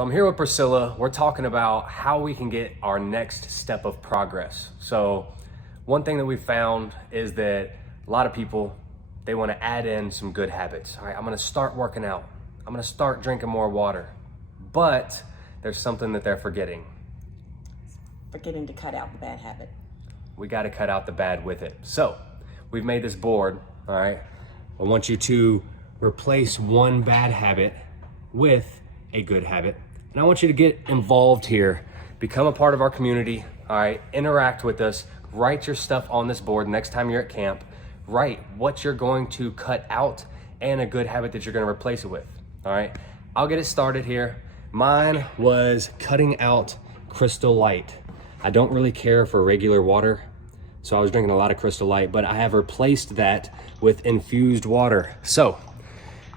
So I'm here with Priscilla. We're talking about how we can get our next step of progress. So one thing that we found is that a lot of people, they want to add in some good habits. All right, I'm going to start working out. I'm going to start drinking more water. But there's something that they're forgetting. Forgetting to cut out the bad habit. We got to cut out the bad with it. So we've made this board, all right? I want you to replace one bad habit with a good habit. And I want you to get involved here, become a part of our community, all right? Interact with us, write your stuff on this board next time you're at camp. Write what you're going to cut out and a good habit that you're going to replace it with, all right? I'll get it started here. Mine was cutting out Crystal Light. I don't really care for regular water, so I was drinking a lot of Crystal Light, but I have replaced that with infused water. So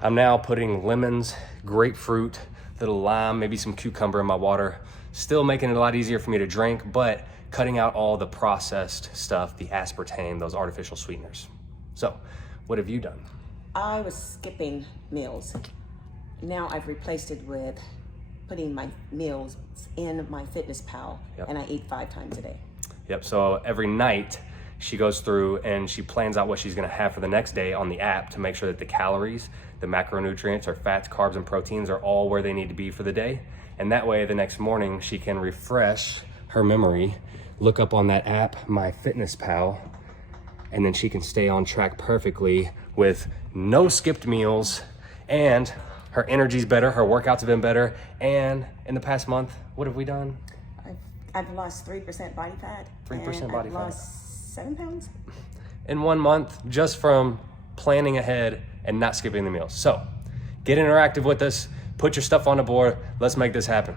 I'm now putting lemons, grapefruit, little lime, maybe some cucumber in my water. Still making it a lot easier for me to drink, but cutting out all the processed stuff, the aspartame, those artificial sweeteners. So what have you done? I was skipping meals. Now I've replaced it with putting my meals in my Fitness Pal, and I eat 5 times a day. Yep, so every night she goes through and she plans out what she's gonna have for the next day on the app to make sure that the calories, the macronutrients, or fats, carbs, and proteins are all where they need to be for the day. And that way the next morning she can refresh her memory, look up on that app, My Fitness Pal, and then she can stay on track perfectly with no skipped meals, and her energy's better, her workouts have been better, and in the past month, what have we done? I've lost 3% body fat. 3% body fat. I've lost 7 pounds. In 1 month, just from planning ahead and not skipping the meals. So get interactive with us, put your stuff on the board, let's make this happen.